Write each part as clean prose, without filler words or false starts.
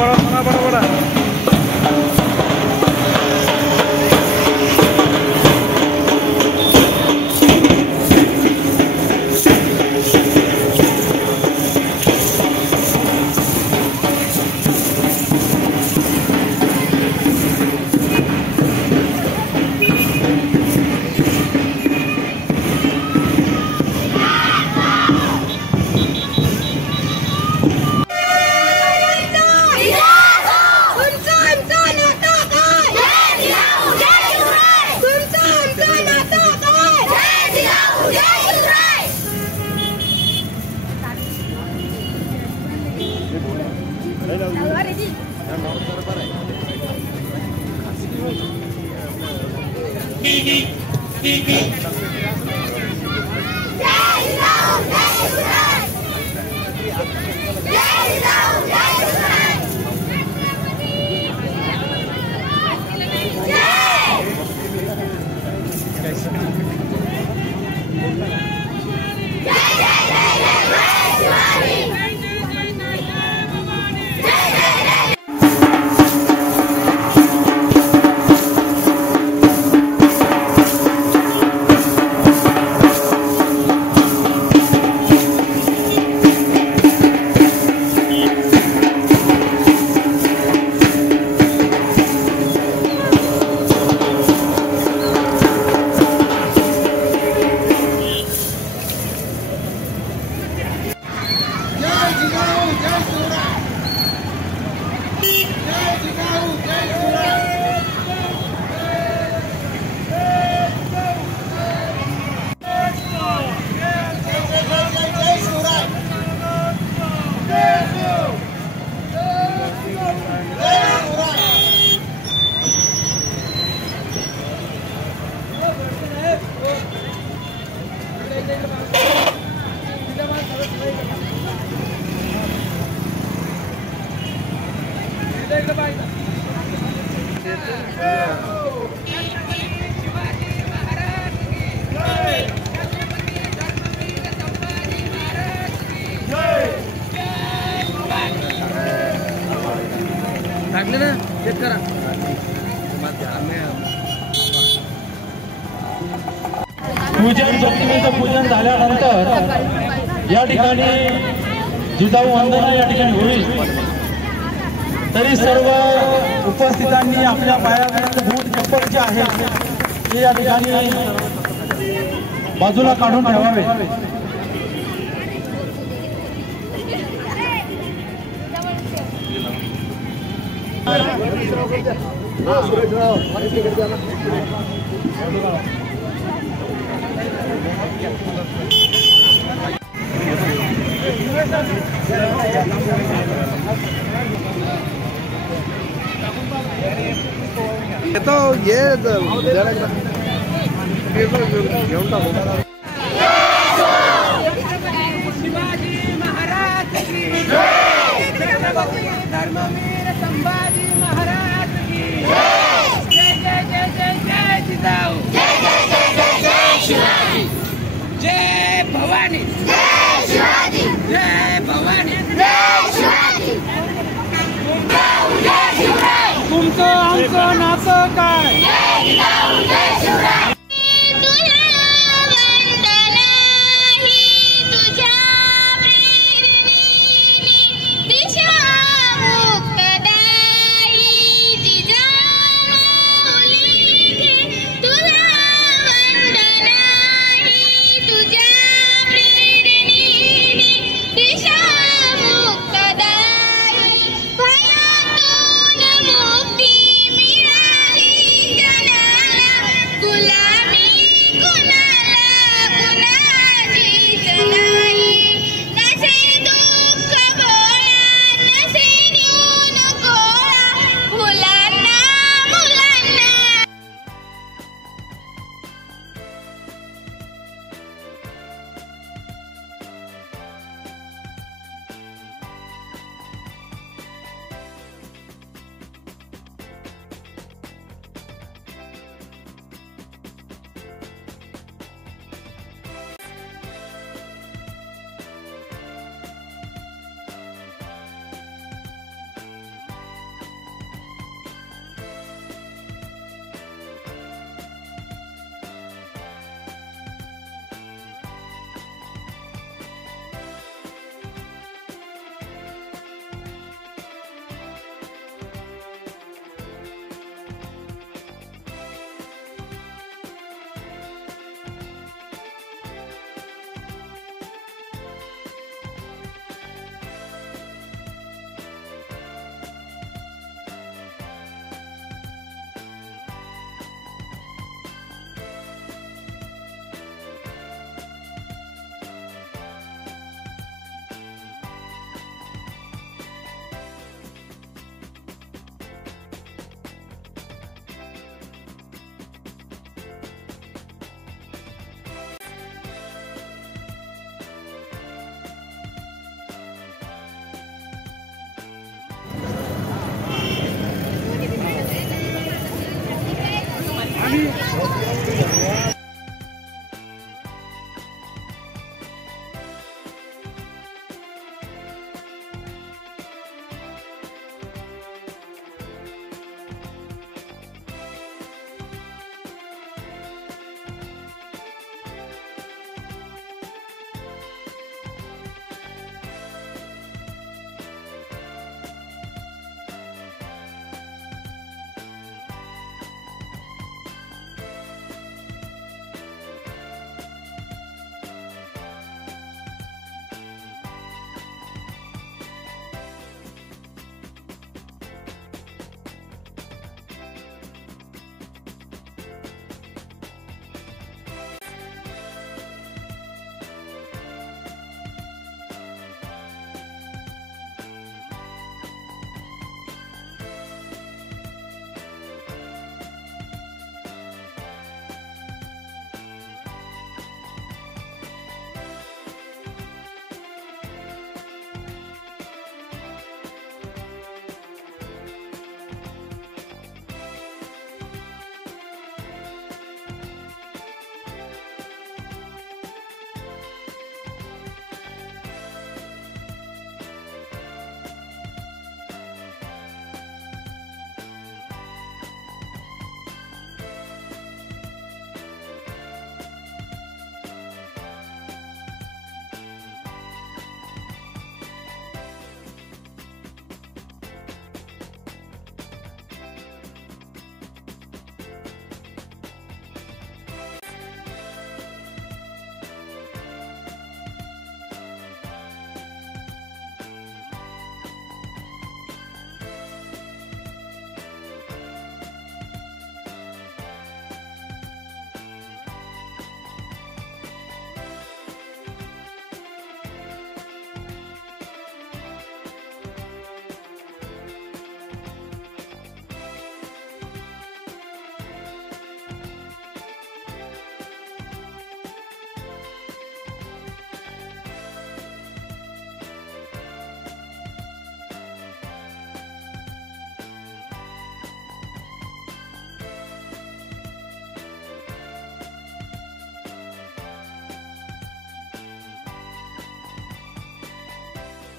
बड़ा बड़ा बड़ा टाकले ना चेक करा पूजन जोखमीचं पूजन झाल्यानंतर या ठिकाणी जिजाऊ वंदना या ठिकाणी होईल। तरी सर्व उपस्थितांनी आपल्या पायावरचे बूट चप्पल जे आहेत ते या ठिकाणी बाजूला काढून ठेवावे। तो ये घेऊन टाकू। शिवाजी महाराज की जय, छत्रपती धर्मवीर संभाजी महाराज की जय जय जय जय जय जिजाऊ, जय जय जय जय जय शिवाजी, जय भवानी, जय शिवाजी, जय भवानी, जय शिवाजी, जय शिवराय। तुमचं आमचं नातं काय? जय जिजाऊ जय शिवराय। गुलाब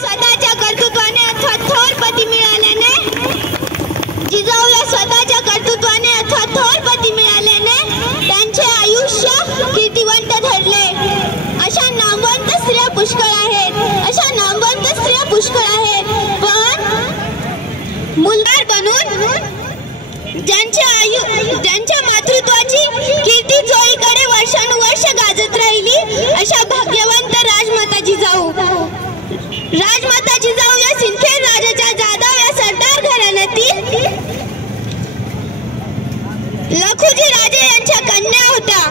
स्वतःच्या कर्तृत्वाने अथवा थोर पती मिळाल्याने जिजाऊला स्वतःच्या कर्तृत्वाने अथवा थोर पती मिळाल्याने त्यांचे आयुष्य कीर्तिवंत ठरले. अशा नामवंत स्त्रिया पुष्कळ आहेत, अशा नामवंत स्त्रिया पुष्कळ आहेत, पण मुलगार बनून ज्यांच्या मातृत्वाची कीर्ती जोळीकडे वर्षानुवर्ष गाजत राहिली अशा भाग्यवंत राजमाता जिजाऊ. राजमाता जिजाऊ या सिंदखेड राजाच्या जाधव या सरदार घराण्यातील लखुजी राजे यांच्या कन्या होत्या.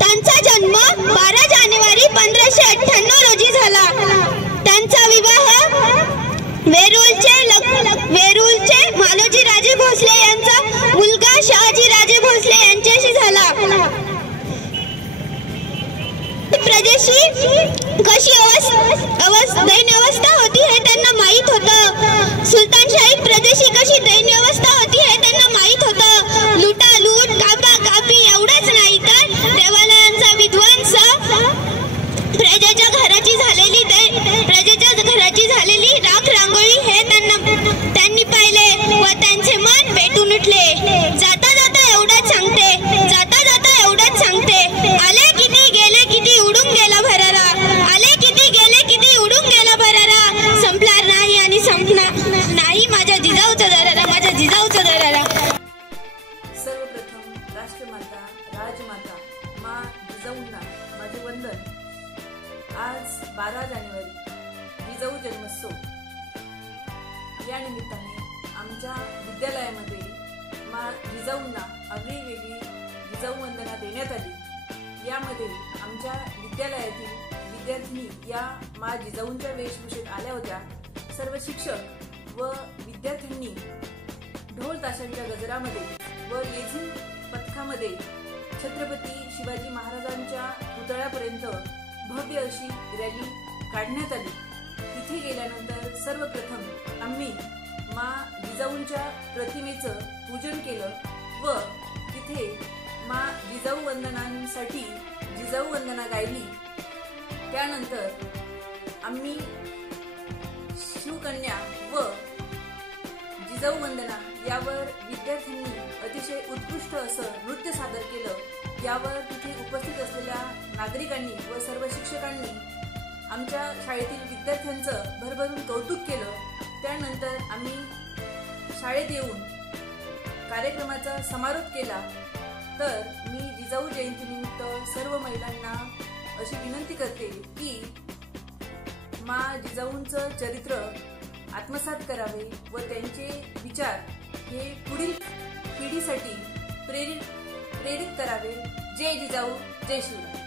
त्यांचा जन्म 12 जानेवारी 1598 रोजी झाला. त्यांचा विवाह वेरूळचे मालोजी राजे भोसले यांचा मुलगा शहाजी राजे भोसले यांच्याशी झाला. प्रजेशी कशी दैन्य अवस्था होती हे त्यांना माहीत होतं. सुलतानशाही प्रजेशी कशी दैन्य अवस्था होती हे त्यांना माहीत होतं. लुटालूट, कापाकापी एवढंच नाही तर देवालयांचा विध्वंस, प्रजेच्या घराची झालेली राख रांगोळी हे त्यांनी पाहिले व त्यांचे मन पेटून उठले. जाता जाता एवढंच सांगते, आले किती गेले किती उडून गेला भरारा, आले किती गेले किती उडून गेला भरारा, संपणार नाही आणि संपणार नाही माझ्या जिजाऊचा दरारा, माझ्या जिजाऊचा दरारा. सर्वप्रथम राष्ट्रमाता राजमाता मा जिजाऊंना माझे वंदन. आज 12 जानेवारी जिजाऊ जन्मोत्सव या निमित्ताने आमच्या विद्यालयामध्ये मा जिजाऊंना आगळीवेगळी जिजाऊ वंदना देण्यात आली. यामध्ये आमच्या विद्यालयातील विद्यार्थिनी या मा जिजाऊंच्या वेशभूषेत आल्या होत्या. सर्व शिक्षक व विद्यार्थ्यांनी ढोल ताशांच्या गजरामध्ये व लेझीम पथकामध्ये छत्रपती शिवाजी महाराजांच्या पुतळ्यापर्यंत भव्य अशी रॅली काढण्यात आली. तिथे गेल्यानंतर सर्वप्रथम आम्ही मा जिजाऊंच्या प्रतिमेचं पूजन केलं व तिथे मा जिजाऊ वंदनांसाठी जिजाऊ वंदना गायली. त्यानंतर आम्ही शिवकन्या व जिजाऊ वंदना यावर विद्यार्थ्यांनी अतिशय उत्कृष्ट असं नृत्य सादर केलं. यावर तिथे उपस्थित असलेल्या नागरिकांनी व सर्व शिक्षकांनी आमच्या शाळेतील विद्यार्थ्यांचं भरभरून कौतुक केलं. त्यानंतर आम्ही शाळेत येऊन कार्यक्रमाचा समारोप केला. तर मी जिजाऊ जयंतीनिमित्त सर्व महिलांना अशी विनंती करते की मा जिजाऊंचं चरित्र आत्मसात करावे व त्यांचे विचार हे पुढील पिढीसाठी प्रेरित करावे. जय जिजाऊ, जय शिवराय.